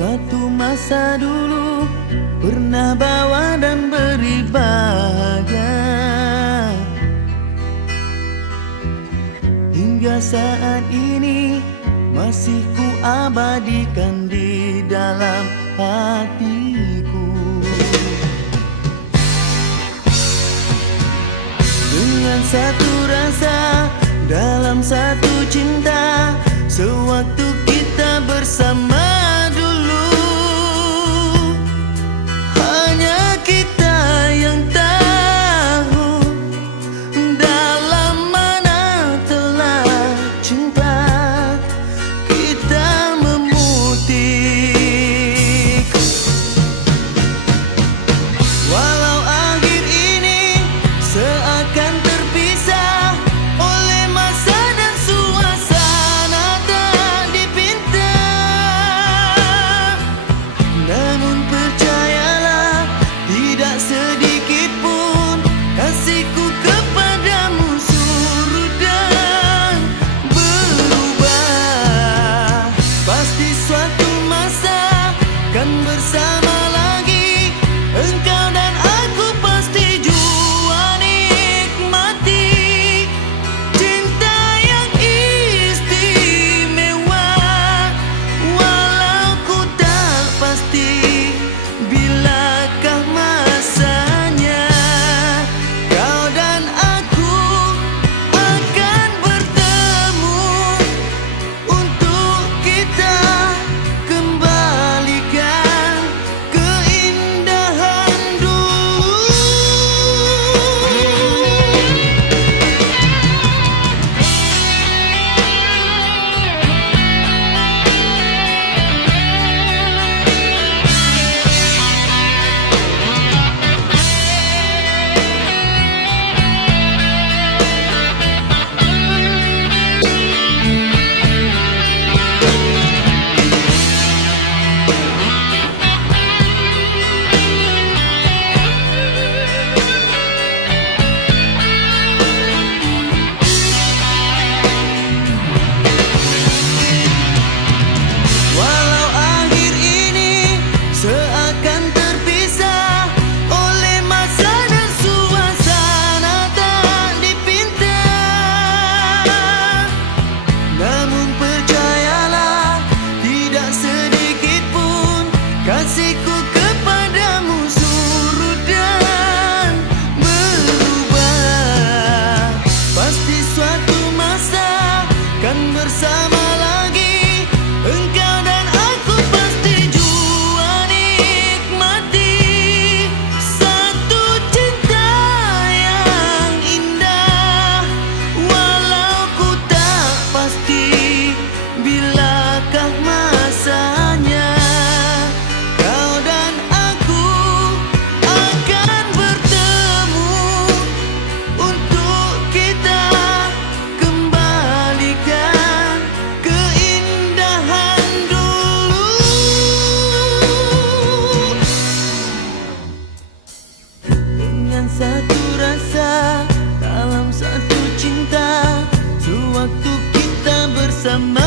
Satu masa dulu pernah bawa dan beri bahagia, hingga saat ini masih ku abadikan di dalam hatiku. Dengan satu rasa dalam satu cinta, sewaktu kita bersama dulu, hanya kita yang tahu dalam mana telah cinta kita memutik. Walau akhir ini seakan terpisah oleh masa dan suasana tak dipinta, namun percayalah tidak sedikit pun kasihku kepadamu surut dan berubah. Pasti suatu masa kan bersama lagi, engkau dan aku pasti jua nikmati cinta yang istimewa. Walau ku tak pasti bilakah masanya, kau dan aku akan bertemu untuk kita kembalikan keindahan dulu. Walau akhir ini seakan terpisah oleh masa dan suasana tak dipinta, namun percayalah tidak sedikit pun kasihku kepadamu surut dan berubah. Pasti suatu masa kan bersama lagi, engkau dan aku pasti jua nikmati satu cinta yang indah. Walau ku tak pasti bilakah masanya, kau dan aku akan bertemu untuk kita kembalikan keindahan dulu. Dengan satu rasa dalam satu cinta, sewaktu kita bersama